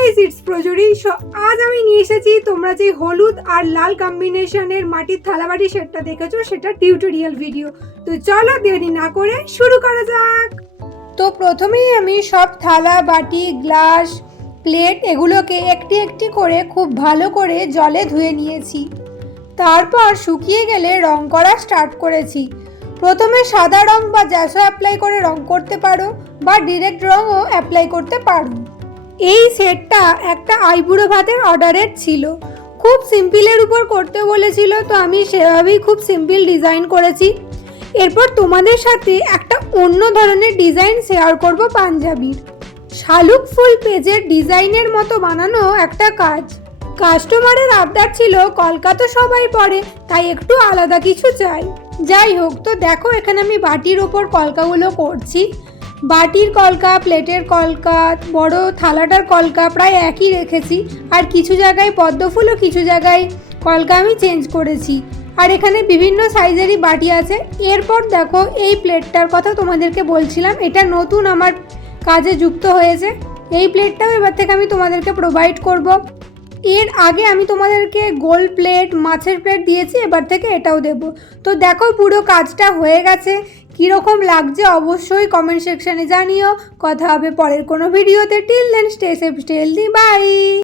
Guys, it's প্রজুরি। So আজ আমি নিয়ে এসেছি তোমরা যে হলুদ আর লাল কম্বিনেশনের মাটির থালাবাটি সেটটা দেখেছো সেটা টিউটোরিয়াল ভিডিও। তো চলো দেরি না করে শুরু করা যাক। তো প্রথমেই আমি সব থালা বাটি গ্লাস প্লেট এগুলোকে একটি একটি করে খুব ভালো করে জলে ধুয়ে নিয়েছি। তারপর শুকিয়ে গেলে রং করা স্টার্ট করেছি। প্রথমে সাদা রং বা জ্যাসো অ্যাপ্লাই করে রং করতে পারো বা ডিরেক্ট রঙও অ্যাপ্লাই করতে পারো। এই সেটটা একটা আইবুড়ো ভাতের অর্ডারের ছিল, খুব সিম্পলের উপর করতে বলেছিল, তো আমি সেভাবেই খুব সিম্পল ডিজাইন করেছি। এরপর তোমাদের সাথে একটা অন্য ধরনের ডিজাইন শেয়ার করব পাঞ্জাবির। শালুক ফুল পেজের ডিজাইনের মতো বানানো একটা কাজ। কাস্টমারের আবদার ছিল কলকা তো সবাই পরে, তাই একটু আলাদা কিছু চাই। যাই হোক, তো দেখো এখানে আমি বাটির ওপর কলকাগুলো করছি। বাটির কলকা, প্লেটের কলকা, বড় থালাটার কলকা প্রায় একই রেখেছি। আর কিছু জায়গায় পদ্ম ফুল ও কিছু জায়গায় কলকা আমি চেঞ্জ করেছি। আর এখানে বিভিন্ন সাইজেরই বাটি আছে। এরপর দেখো এই প্লেটটার কথা তোমাদেরকে বলছিলাম, এটা নতুন আমার কাজে যুক্ত হয়েছে। এই প্লেটটাও এবার থেকে আমি তোমাদেরকে প্রোভাইড করব। এর আগে আমি তোমাদেরকে গোল প্লেট, মাছের প্লেট দিয়েছি, এবার থেকে এটাও দেব। তো দেখো পুরো কাজটা হয়ে গেছে। কীরকম লাগছে অবশ্যই কমেন্ট সেকশানে জানিও। কথা হবে পরের কোনো ভিডিওতে। Till then stay safe, stay healthy, by.